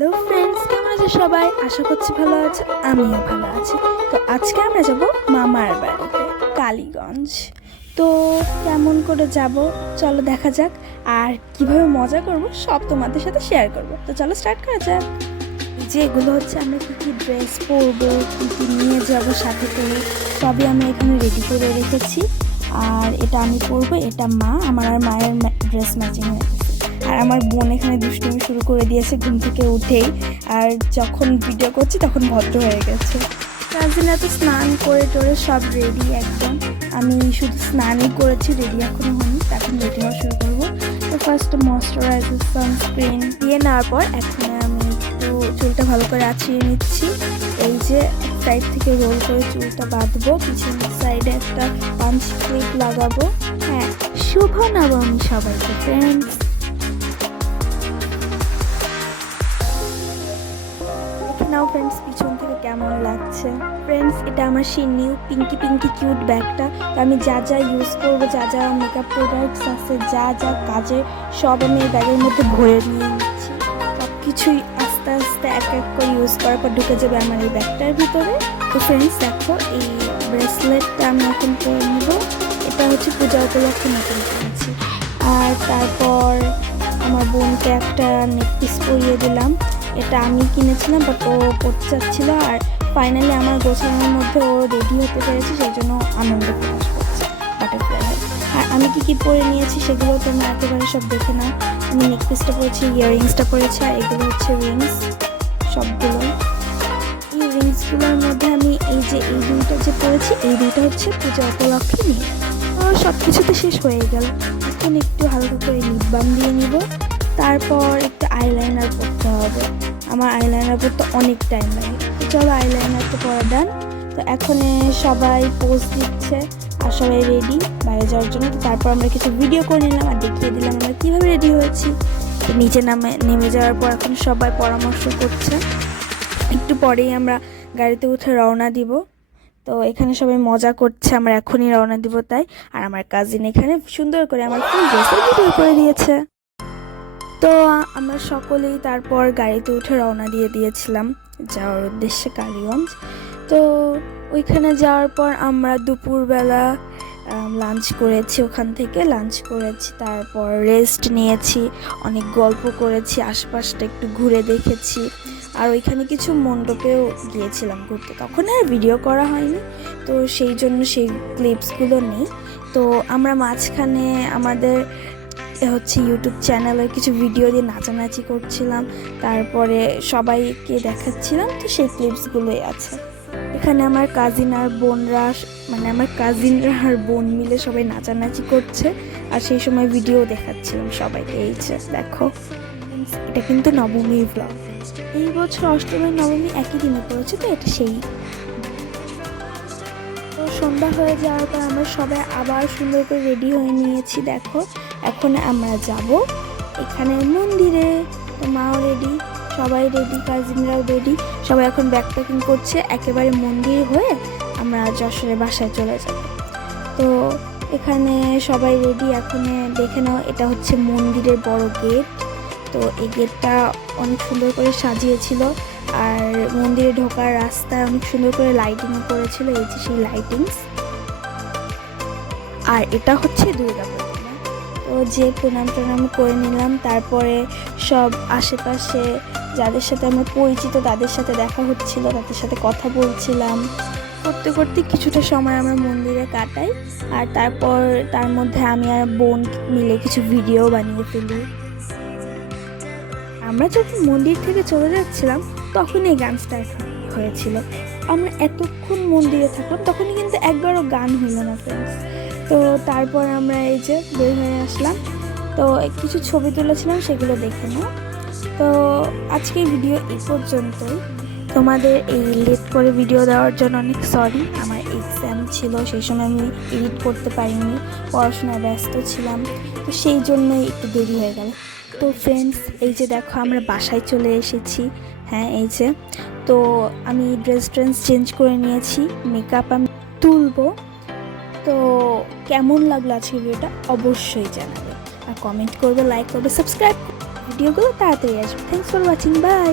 Hello friends, কেমন আছে সবাই? আশা করছি ভালো আছে, আমিও ভালো আছি। তো আজকে আমরা যাব মামার বাড়িতে, কালীগঞ্জ। তো কেমন করে যাব চলো দেখা যাক, আর কিভাবে মজা করব সব তোমাদের সাথে শেয়ার করব। তো চলো স্টার্ট করা যাক। যে এগুলো হচ্ছে আমরা কী কী ড্রেস পরবো, কী কী নিয়ে যাব সাথে করে, সবই আমি এখানে রেডি করে রেখেছি। আর এটা আমি পরবো, এটা মা, আমার আর মায়ের ড্রেস ম্যাচিং হয়ে গেছে। আর আমার বোন এখানে দুষ্টুমি শুরু করে দিয়েছে ঘুম থেকে উঠেই, আর যখন ভিডিও করছি তখন ভদ্র হয়ে গেছে। কাজিনরা তো স্নান করে টোরে সব রেডি একদম। আমি শুধু স্নানই করেছি, রেডি এখনো হয়নি, এখন রেডি হওয়া শুরু করবো। তো ফার্স্ট ময়শ্চারাইজার, সানস্ক্রিন দিয়ে নেওয়ার পর এখন আমি একটু চুলটা ভালো করে আঁচিয়ে নিচ্ছি। এই যে সাইড থেকে রোল করে চুলটা বাঁধবো, পিছনের সাইডে একটা পাঞ্চ ক্লিপ লাগাবো। হ্যাঁ, শুভ নবমী সবাইকে ফ্রেন্ডস। নাও ফ্রেন্ডস, পিছন থেকে কেমন লাগছে। ফ্রেন্ডস, এটা আমার সেই নিউ পিঙ্কি পিঙ্কি কিউট ব্যাগটা। তো আমি যা যা ইউজ করবো, যা যা মেকআপ প্রোডাক্টস আছে, যা যা কাজে, সব আমি এই ব্যাগের মধ্যে ভরে নিয়ে নিচ্ছি। সব কিছুই আস্তে আস্তে এক এক করে ইউজ করার পর ঢুকে যাবে আমার এই ব্যাগটার ভিতরে। তো ফ্রেন্ডস দেখো, এই ব্রেসলেটটা আমি এখন পরে নিব। এটা হচ্ছে পূজা উপলক্ষে নতুন কিনেছি। আর তারপর আমার বোনকে একটা নেকপিস পরিয়ে দিলাম। এটা আমি কিনেছিলাম, বাট ও পড়তে চাচ্ছিলো। আর ফাইনালি আমার গোছানোর মধ্যে ও রেডি হতে পেরেছে, সেই জন্য আনন্দ প্রকাশ করছে বাটারফ্লাই। আর আমি কী কী পরে নিয়েছি সেগুলো তোমরা একেবারে সব দেখে নাও। আমি নেকপিসটা পরেছি, ইয়াররিংসটা পরেছি, আর এগুলো হচ্ছে রিংস সবগুলো। এই রিংসগুলোর মধ্যে আমি এই দুইটা যে পরেছি, এই দুইটা হচ্ছে পূজা উপলক্ষে নিয়ে। তো সব কিছুতে শেষ হয়ে গেল। এখন একটু হালকা করে লিপ বাম দিয়ে নিব। তারপর একটু আইলাইনার পরতে হবে। আমার আইলাইনার পরতে অনেক টাইম লাগে। তো চলো আইলাইনারটা পরা ডান। তো এখন সবাই পোজ দিচ্ছে আর সবাই রেডি বাইরে যাওয়ার জন্য। তো তারপর আমরা কিছু ভিডিও করে নিলাম আর দেখিয়ে দিলাম আমরা কীভাবে রেডি হয়েছি। তো নিচে নেমে যাওয়ার পর এখন সবাই পরামর্শ করছে। একটু পরেই আমরা গাড়িতে উঠে রওনা দিব। তো এখানে সবাই মজা করছে, আমরা এখনই রওনা দিব তাই। আর আমার কাজিন এখানে সুন্দর করে আমার ফুল ড্রেসের ভিডিও করে দিয়েছে। তো আমরা সকলেই তারপর গাড়িতে উঠে রওনা দিয়ে দিয়েছিলাম যাওয়ার উদ্দেশ্যে কালীগঞ্জ। তো ওইখানে যাওয়ার পর আমরা দুপুরবেলা লাঞ্চ করেছি, ওখান থেকে লাঞ্চ করেছি, তারপর রেস্ট নিয়েছি, অনেক গল্প করেছি, আশপাশটা একটু ঘুরে দেখেছি। আর ওইখানে কিছু মণ্ডপেও গিয়েছিলাম ঘুরতে, তখন আর ভিডিও করা হয়নি, তো সেই জন্য সেই ক্লিপসগুলো নেই। তো আমরা মাঝখানে আমাদের হচ্ছে ইউটিউব চ্যানেলের কিছু ভিডিও দিয়ে নাচানাচি করছিলাম, তারপরে সবাইকে দেখাচ্ছিলাম। তো সেই ক্লিপসগুলোই আছে এখানে। আমার কাজিন আর বোনরা, মানে আমার কাজিনরা আর বোন মিলে সবাই নাচানাচি করছে, আর সেই সময় ভিডিও দেখাচ্ছিলাম সবাইকে। এই যে দেখো, এটা কিন্তু নবমীর ব্লগ। এই বছর অষ্টমী নবমী একই দিনে পড়েছে, তো এটা সেই। তো সন্ধ্যা হয়ে যাওয়ার পর আমরা সবাই আবার সুন্দর করে রেডি হয়ে নিয়েছি। দেখো, এখন আমরা যাব এখানে মন্দিরে। তো মাও রেডি, সবাই রেডি, কাজিনরাও রেডি, সবাই এখন ব্যাগ প্যাকিং করছে। একেবারে মন্দির হয়ে আমরা যশোরের বাসায় চলে যাব। তো এখানে সবাই রেডি। এখন দেখে নাও, এটা হচ্ছে মন্দিরের বড় গেট। তো এই গেটটা অনেক সুন্দর করে সাজিয়েছিল, আর মন্দিরে ঢোকার রাস্তায় অনেক সুন্দর করে লাইটিংও করেছিল। এই যে সেই লাইটিংস। আর এটা হচ্ছে দুর্গা প্রতিমা। তো যে প্রণাম করে নিলাম, তারপরে সব আশেপাশে যাদের সাথে আমরা পরিচিত তাদের সাথে দেখা হচ্ছিল, তাদের সাথে কথা বলছিলাম। করতে করতে কিছুটা সময় আমরা মন্দিরে কাটাই, আর তারপর তার মধ্যে আমি আর বোন মিলে কিছু ভিডিও বানিয়ে ফেলি। আমরা যখন মন্দির থেকে চলে যাচ্ছিলাম তখনই গান স্টার্ট হয়েছিল। আমরা এতক্ষণ মন্দিরে থাকলাম, তখনই কিন্তু একবারও গান হইল না ফ্রেন্ডস। তো তারপর আমরা এই যে বের হয়ে আসলাম। তো কিছু ছবি তুলেছিলাম, সেগুলো দেখে নাও। তো আজকের ভিডিও এই পর্যন্তই। তোমাদের এই লেট করে ভিডিও দেওয়ার জন্য অনেক সরি। আমার এক্সাম ছিল, সেই সময় আমি এডিট করতে পারিনি, পড়াশোনায় ব্যস্ত ছিলাম, তো সেই জন্যই একটু দেরি হয়ে গেল। তো ফ্রেন্ডস, এই যে দেখো আমরা বাসায় চলে এসেছি। হ্যাঁ, এই যে। তো আমি ড্রেস চেঞ্জ করে নিয়েছি, মেকআপ আমি তুলবো। তো কেমন লাগলো আজকের ভিডিওটা অবশ্যই জানাবে, আর কমেন্ট করবে, লাইক করবে, সাবস্ক্রাইব। ভিডিওগুলো তাড়াতাড়ি আসবে। Thanks for watching, by.